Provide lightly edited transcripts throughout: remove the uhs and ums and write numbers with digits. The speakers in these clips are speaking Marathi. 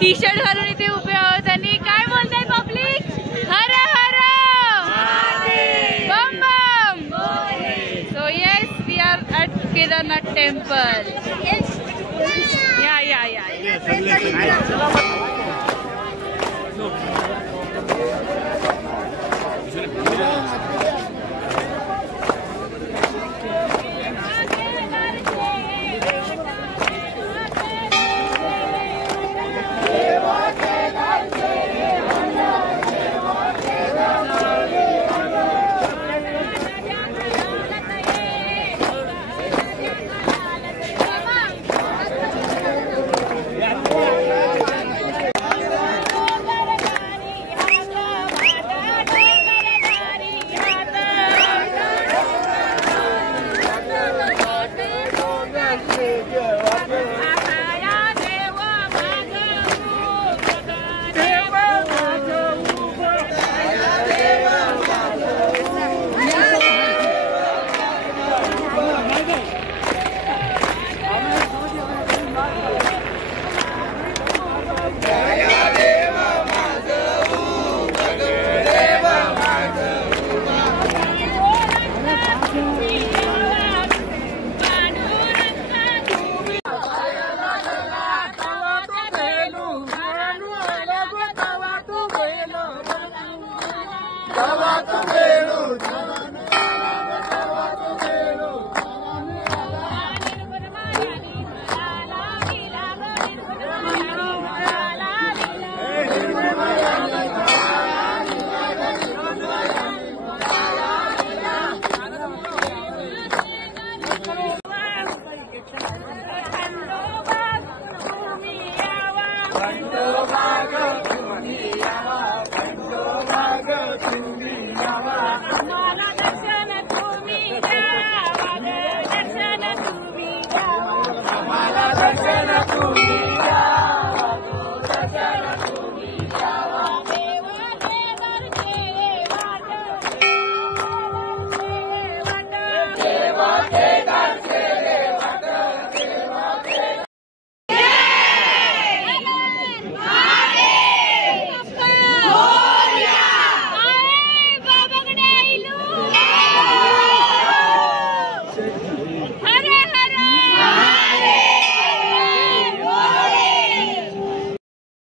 टी शर्ट घालून इथे उभे आहोत आणि काय बोलताय पब्लिक? हर हर बम बम. So yes we are at Kedarnath temple. या या या.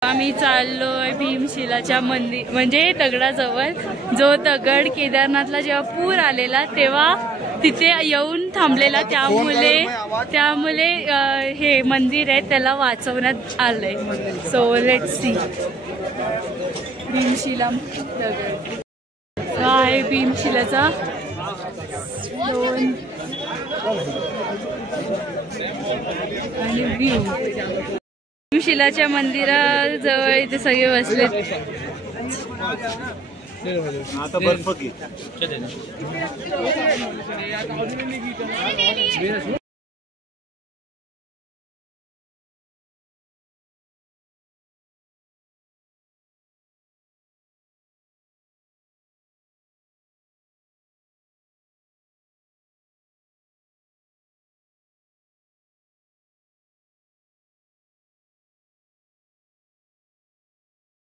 आम्ही चाललोय भीमशिलाच्या मंदिर म्हणजे दगडाजवळ. जो दगड केदारनाथला जेव्हा पूर आलेला तेव्हा तिथे येऊन थांबलेला, त्यामुळे हे मंदिर आहे त्याला वाचवण्यात आलंय. So let's see. भीमशिला दगड आहे भीमशिलाचा स्टोन आणि व्ह्यू. भीमशिलाच्या मंदिराजवळ इथे सगळे बसलेत. आता बर्फ की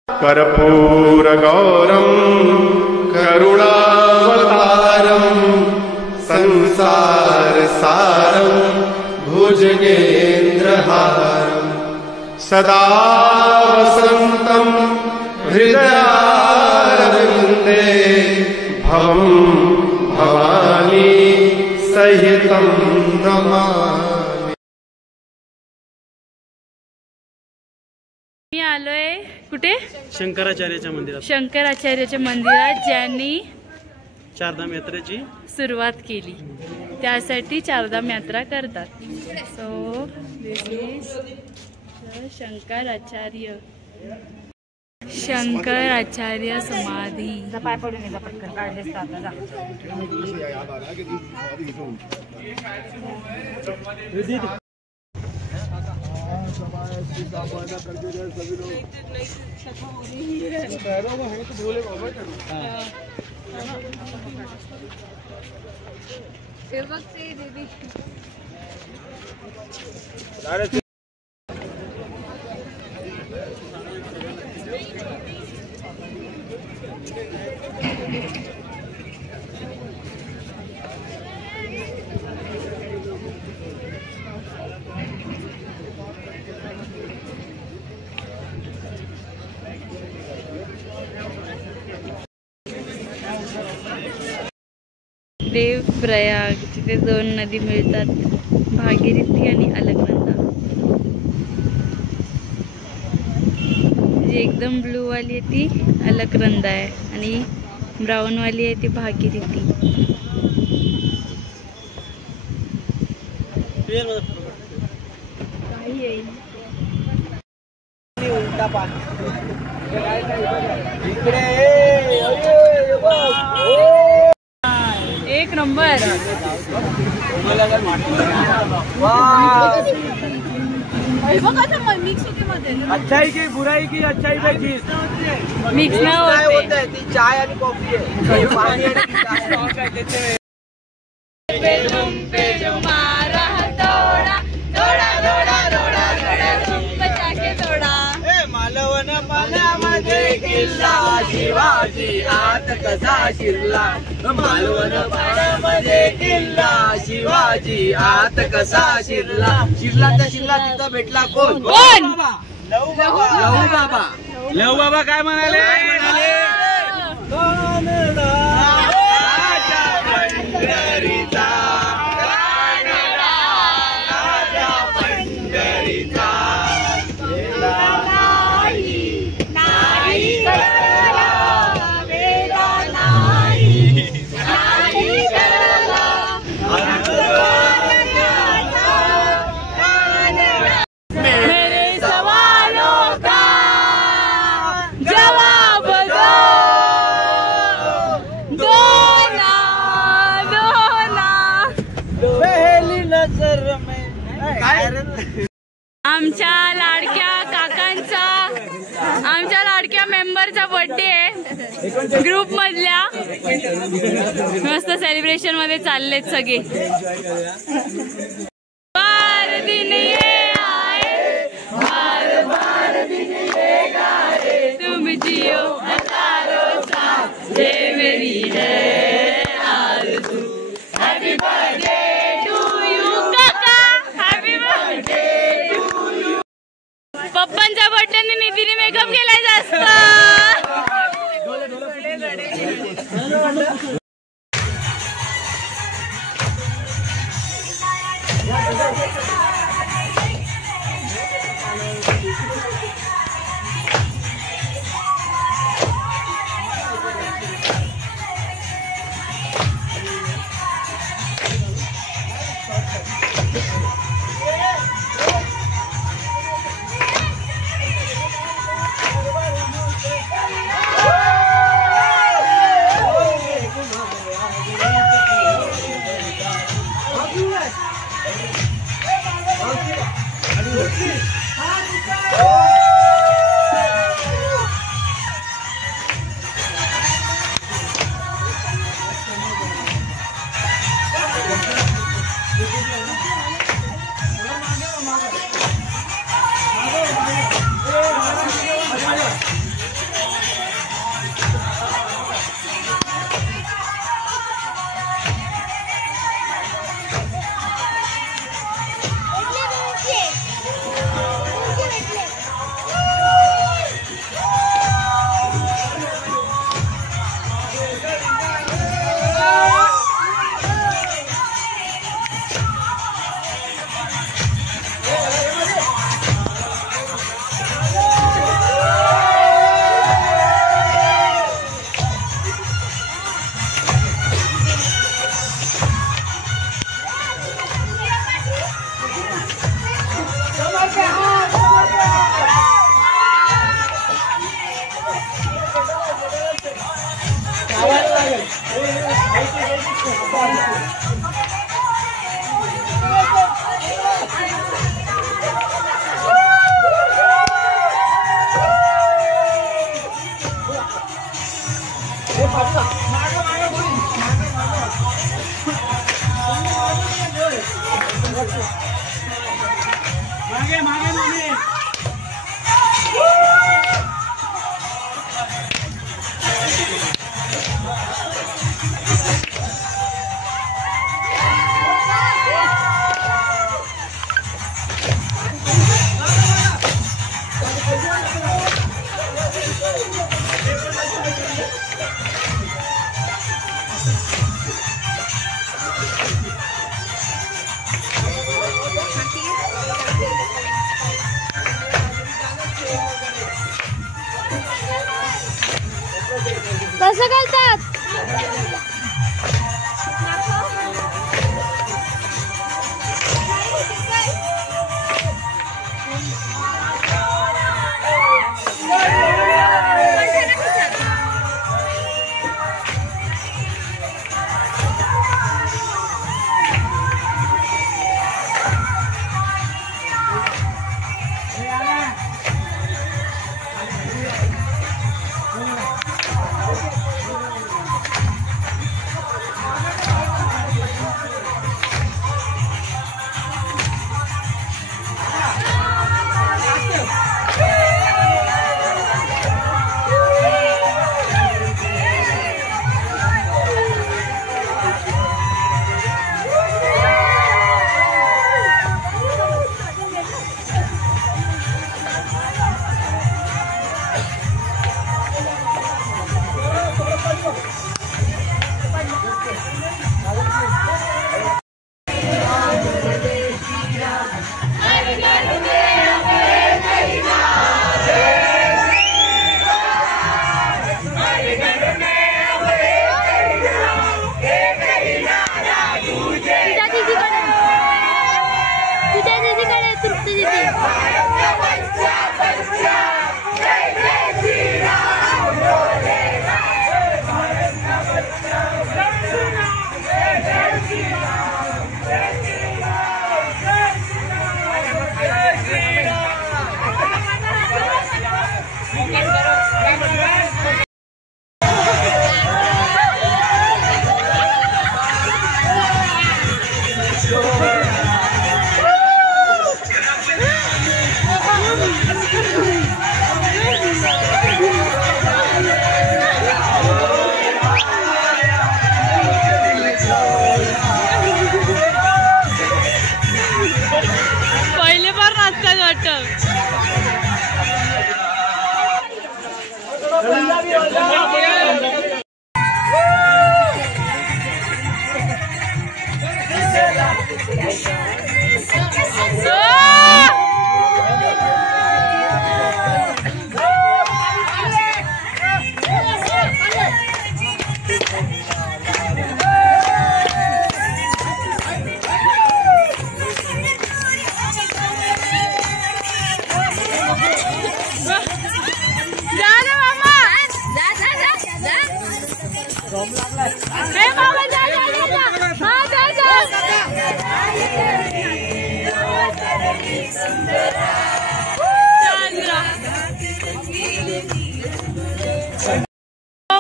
कर्पूरगौरं करुणावतारं संसारसारं भुजगेन्द्रहारं सदा वसन्तं हृदयारविन्दे भवं भवानी सहितं नमामि. मी आलोय कुठे? शंकराचार्याच्या मंदिरात. शंकराचार्याच्या मंदिरात ज्यांनी चारधाम यात्रेची सुरुवात केली, त्यासाठी चारधाम यात्रा करतात. सो दिस इज शंकराचार्य समाधी. देव प्रयाग, तिथे 2 नदी मिळतात, भागीरथी आणि अलकनंदा. जी एकदम ब्लू वाली आहे ती अलकनंदा आहे आणि ब्राऊन वाली आहे ती भागीरथी. एक नंबर. अच्छाई की बुराई की अच्छाई पे जीत. मिक्स ना होते. ती चाय आणि कॉफी आहे. पाणी आणि मालवण पाण्यामध्ये किल्ला शिवाजी आत कसा शिरला. मालवण पाण्यामध्ये किल्ला शिवाजी आत कसा शिरला. शिरला तर शिरला तिथं भेटला कोण. लहू बाबा. लहू बाबा काय म्हणाले. राजा पंढरीचा राजा पंढरीचा आमच्या लाडक्या काकांचा, आमच्या लाडक्या मेंबरचा बर्थडे आहे ग्रुप मधल्या. मस्त सेलिब्रेशन मध्ये चाललेत सगळे. बार दिन ये आए, बार दिन ये गाए, तुम जियो हजारों साल, ये मेरी है आरज़ू. हैप्पी बर्थडे टू यू काका, हैप्पी बर्थडे. पप्पांच्या बर्थडेने निधीने मेकअप केलाय जास्त. कसं करतात?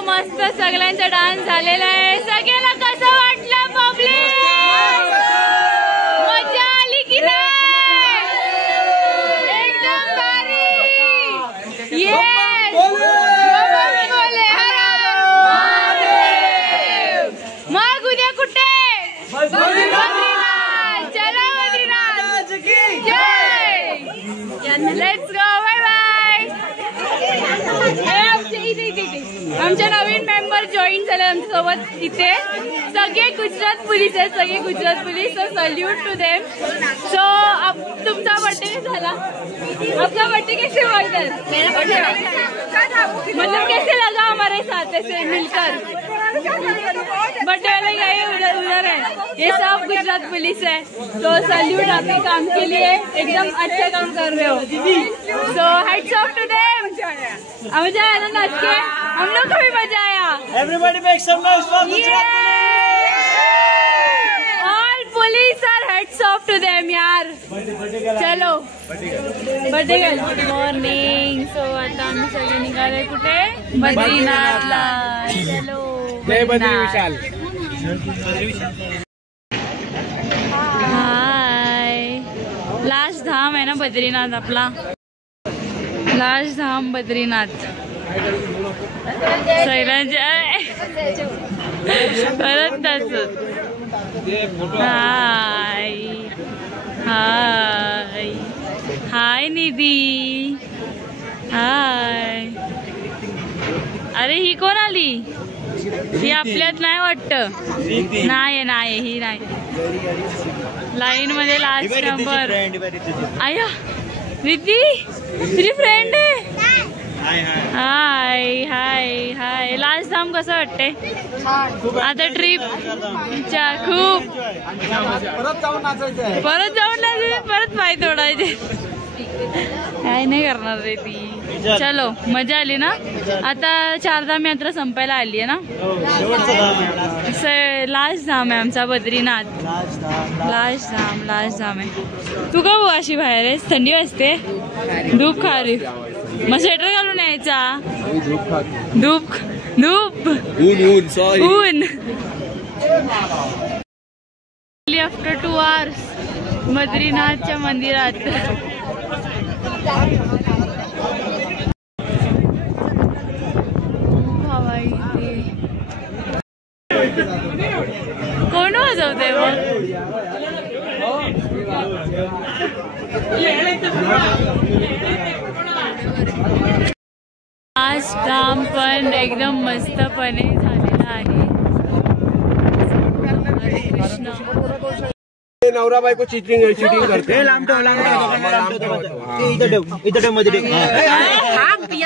मस्त सगळ्यांचा डान्स झालेला आहे. सगळ्यांना कसं वाटलं पब्लिक? मजा आली की नाही? एकदम भारी. येस बोले मग उद्या कुठे? बद्रीनाथ. चला बद्रीनाथ जय. Let's go. Bye bye. आमच्या नवीन मेंबर जॉईन झाले आमच्यासोबत इथे. सगळे गुजरात पोलीस आहेत, सगळे Gujarat police. So salute to them. So अब तुमचा बर्थडे झाला. आपका बर्थडे कैसे हुआ इधर? मतलब कैसे लगा हमारे साथ ऐसे मिलकर? बर्थडे वाले गए उधर है. ये सब गुजरात पुलिस है. तो सल्यूट आपके काम के लिए. एकदम अच्छा काम कर रहे हो. So heads off to them. मजा आया ना नाच के? हम लोग को भी मजा आया. Everybody make some noise for Gujarat all police are heads off to them यार. चलो birthday girl. Good morning. So आता आम्ही सगळे निघाले कुठे? बद्रीनाथला. चलो जय बद्री विशाल. हाय. लास्ट धाम आहे ना बद्रीनाथ आपला. लास्ट धाम बद्रीनाथ. सगळ्यांच्या परत तसंच. हाय हाय हाय निधी. हाय. अरे ही कोण आली? ही आपल्यात नाही वाटत. नाही नाही ही नाही. लाईन मध्ये लास्ट नंबर. आया निधी तुझी फ्रेंड आहे. हाय हाय हाय. लास्ट धाम कसं वाटते आता ट्रिप? खूप. परत जाऊन नाचायचे. परत पाय तोडायचे. काय नाही करणार रे ती. चलो मजा आली ना. आता चारधाम यात्रा संपायला आली आहे ना. लास्ट धाम आहे आमचा बद्रीनाथ. लास्ट धाम आहे. तू का अशी बाहेर आहेस? थंडी वाजते. धूप खा रे. मग स्वेटर घालून यायचा. धूप धूप ऊन. आफ्टर 2 hours बद्रीनाथच्या मंदिरात. कोण वाजवते मग? आज काम पण एकदम मस्तपणे झालेलं आहे. कृष्ण नवरा बायको चिटिंग करते.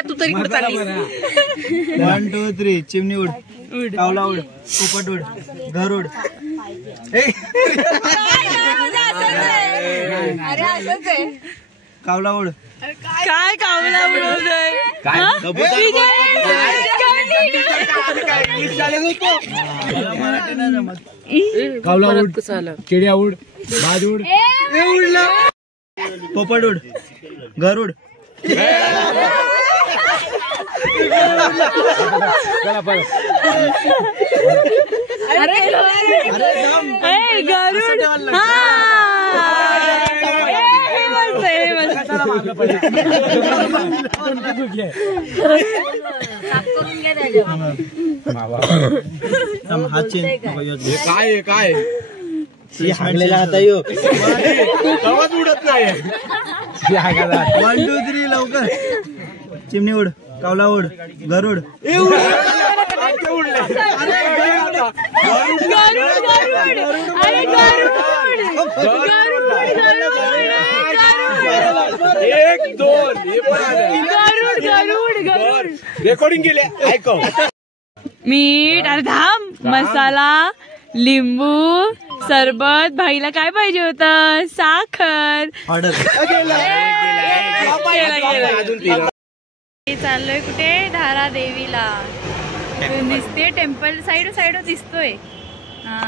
तू तरी कुठे चाललीस? 1 2 3 चिमणी उड. कावला उड. पोपट उड. घर उड. कावला उड. काय कावला उडवतोय? कावला उड. चिडिया उड. भाज उड. उडला. पोपट उड. घर उड. काय काय हागलेला आता यो. आवाज उडत नाही. 1 2 3 लवकर. चिमणी उड. कावला उड. घर उड. रेकॉर्डिंग केले. ऐकव. मीठ, अर्धाम मसाला, लिंबू, सरबत. भाईला काय पाहिजे होतं? साखर. चाललोय कुठे? धारा देवीला. दिसते टेम्पल. साईड दिसतोय. हा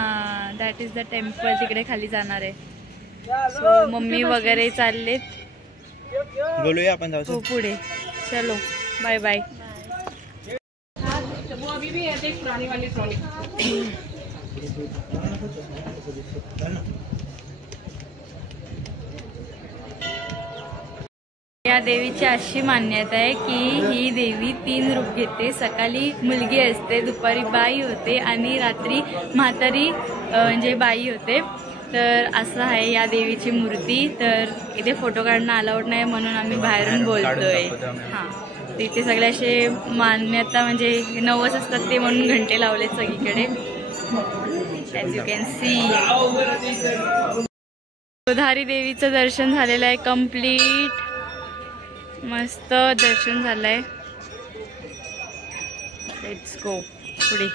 दॅट इज द टेम्पल. तिकडे खाली जाणार आहे. सो मम्मी वगैरे चाललेत. बोलूया आपण जाऊ पुढे. चलो बाय बाय. या देवीची अशी मान्यता आहे की ही देवी 3 रूप घेते. सकाळी मुलगी असते, दुपारी बाई होते आणि रात्री म्हातारी म्हणजे बाई होते. तर असं आहे या देवीची मूर्ती. तर इथे फोटो काढणं अलाउड नाही म्हणून आम्ही बाहेरून बोलतोय. हां तिथे सगळे असे मान्यता म्हणजे नवस असतात ते म्हणून घंटे लावलेत सगळीकडे. As you can see. Godhari देवीचं दर्शन झालेलं आहे कम्प्लीट. मस्त दर्शन झालंय. लेट्स गो पुढे.